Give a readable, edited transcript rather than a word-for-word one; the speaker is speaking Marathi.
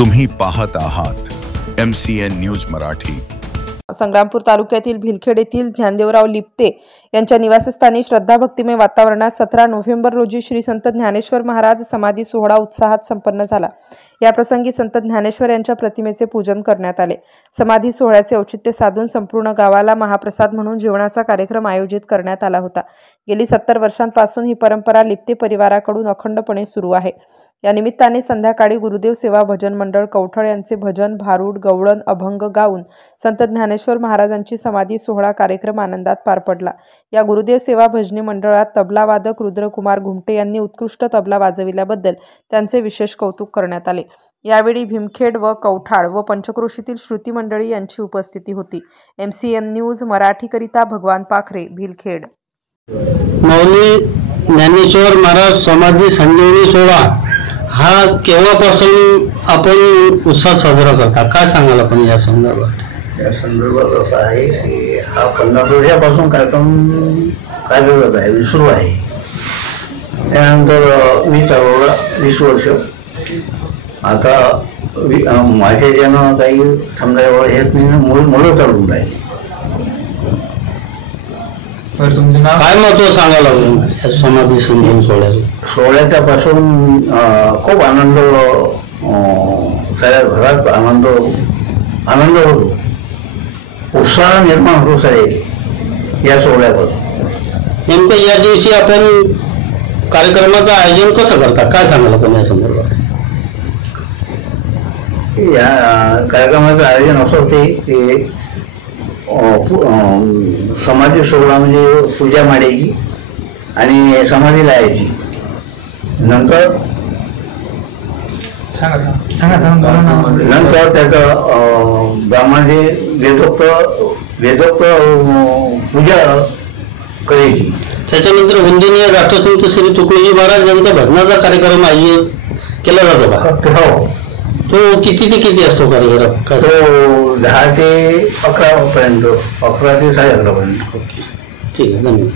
तुम्ही पाहत आहात MCN न्यूज मराठी। संग्रामपूर तालुक्यातील भिलखेड येथील ज्ञानदेवराव लिप्ते यांच्या निवासस्थानी श्रद्धाभक्तिमय वातावरणात 17 नोव्हेंबर रोजी श्री संत ज्ञानेश्वर महाराज समाधी सोहळा उत्साहात संपन्न झाला। या प्रसंगी संत ज्ञानेश्वर यांच्या प्रतिमेचे पूजन करण्यात आले। समाधी सोहळ्याचे औचित्य साधून संपूर्ण गावाला महाप्रसाद म्हणून जेवणाचा कार्यक्रम आयोजित करण्यात आला होता। गेली 70 वर्षांपासून ही परंपरा लिप्ते परिवाराकडून अखंडपणे सुरू आहे। या निमित्ताने संध्याकाळी गुरुदेव सेवा भजन मंडळ कवठळ यांचे भजन, भारूड, गवळण, अभंग गाऊन संत ज्ञानेश्वर महाराजांची समाधी सोहळा कार्यक्रम आनंदात पार पडला। या गुरुदेव सेवा भजनी मंडळात तबला वादक रुद्रकुमार घुमटे यांनी उत्कृष्ट तबला वाजविल्याबद्दल त्यांचे विशेष कौतुक करण्यात आले। यावेळी भीमखेड व कवठाळ व पंचक्रोशीतील श्रुती मंडळी यांची उपस्थिती होती। MCN न्यूज मराठीकरिता भगवान पाखरे, भिलखेड। मौली ज्ञानेश्वर महाराज समाधी संजीवनी सोहळा हा केव्हापासून आपण उत्साह साजरा करता, काय सांगाल आपण या संदर्भात? या संदर्भात असं आहे की हा 50 वर्षापासून कार्यक्रम कार्यरत आहे, सुरू आहे। त्यानंतर मी चालवला 20 वर्ष। आता माझ्या ज्यानं काही समजा एवढं येत नाही, मुलं चालून राहील। काय महत्व सांगायला लागलं समाधी संजीवनी सोहळ्याच्या पासून खूप आनंद, सगळ्या घरात आनंद होतो, उत्साह निर्माण होतो साहेब या सोहळ्यापासून। नेमकं या दिवशी आपण कार्यक्रमाचं आयोजन कसं करता, काय सांगाल आपण या संदर्भात? या कार्यक्रमाचं आयोजन असं होते की समाधी सोहळा म्हणजे पूजा मांडायची आणि समाधी लावायची। नंतर त्याचं ब्राह्मणाचे वेदोक्त पूजा करायची। त्याच्यानंतर वंदनीय राष्ट्रसंत श्री तुकडोजी महाराज यांचा भजनाचा कार्यक्रम आयोजित केला जातो का? हो। तो किती ते किती असतो कार्यक्रम? तो 10 ते 11 पर्यंत, 11 ते 11:30 पर्यंत। ठीक आहे, धन्यवाद।